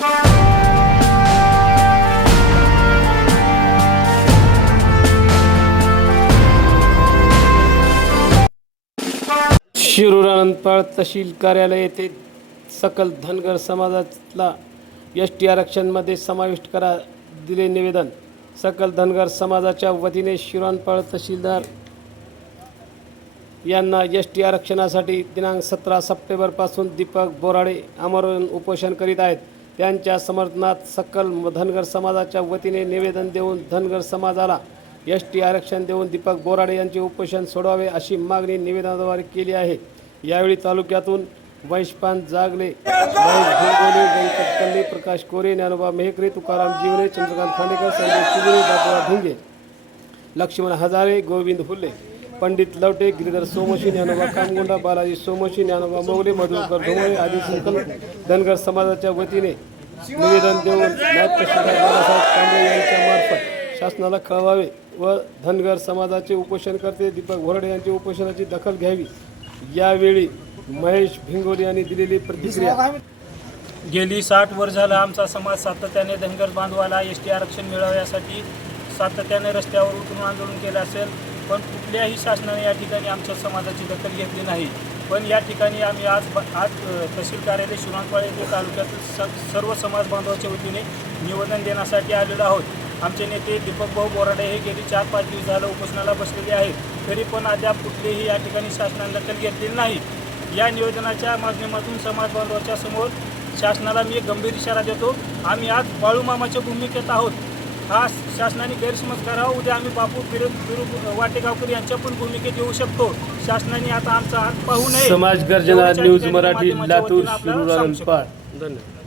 शिरूर आनंदपाळ तहसील कार्यालय येथे सकल धनगर समाजाला एस टी आरक्षणमध्ये समाविष्ट करा दिले निवेदन. सकल धनगर समाजाच्या वतीने शिरोणपाळ तहसीलदार यांना एस टी आरक्षणासाठी दिनांक सतरा सप्टेंबरपासून दीपक बोराडे आमरण उपोषण करीत आहेत. त्यांच्या समर्थनात सकल धनगर समाजाच्या वतीने निवेदन देऊन धनगर समाजाला एस टी आरक्षण देऊन दीपक बोराडे यांचे उपोषण सोडवावे अशी मागणी निवेदनाद्वारे केली आहे. यावेळी तालुक्यातून वैशपान जागले महेश कल्ले प्रकाश कोरे ज्ञानोबा मेहकरे तुकाराम जीवने चंद्रकांत खांडेकर संजय चिगुरे बापूराव ढुंगे लक्ष्मण हजारे गोविंद हुल्ले पंडित लवटे गिरीधर सोमशी ज्ञानोबा कामगुंडा बालाजी सोमशी ज्ञानोबा मोगले मधुकर ढोमळे आदी संकल्प धनगर समाजाच्या वतीने निवेदन देऊन नायब बाळासाहेब कांबळे शासनाला कळवावे व धनगर समाजाचे उपोषणकर्ते दीपक घोरडे यांची उपोषणाची दखल घ्यावी. यावेळी महेश भिंगोले यांनी दिलेली प्रतिक्रिया. गेली साठ वर्ष झालं आमचा समाज सातत्याने धनगर बांधवाला एस टी आरक्षण मिळावे यासाठी सातत्याने रस्त्यावर उतरून आंदोलन केलं असेल पण कुठल्याही शासनाने या ठिकाणी आमच्या समाजाची दखल घेतली नाही. पण या ठिकाणी आम्ही आज आज तहसील कार्यालय शिवणपाळे येथे तालुक्यातील स सर्व समाज बांधवाच्या वतीने निवेदन देण्यासाठी आलेलो आहोत. आमचे नेते दीपक भाऊ बोराडे हे गेली चार पाच दिवस झालं उपोषणाला बसलेले आहेत. तरी पण अद्याप कुठलेही या ठिकाणी शासनाने दखल घेतलेली नाही. या निवेदनाच्या माध्यमातून समाज बांधवाच्या समोर शासनाला मी एक गंभीर इशारा देतो. आम्ही आज बाळूमामाच्या भूमिकेत आहोत. हा शासनाने गैरसमज करावा. उद्या आम्ही बापू बिरु बिरु वाटेगावकर यांच्या पण भूमिकेत येऊ शकतो. शासनाने आता आमचा हात पाहू नये. समाज गर्जना न्यूज मराठी लातूर धन्यवाद.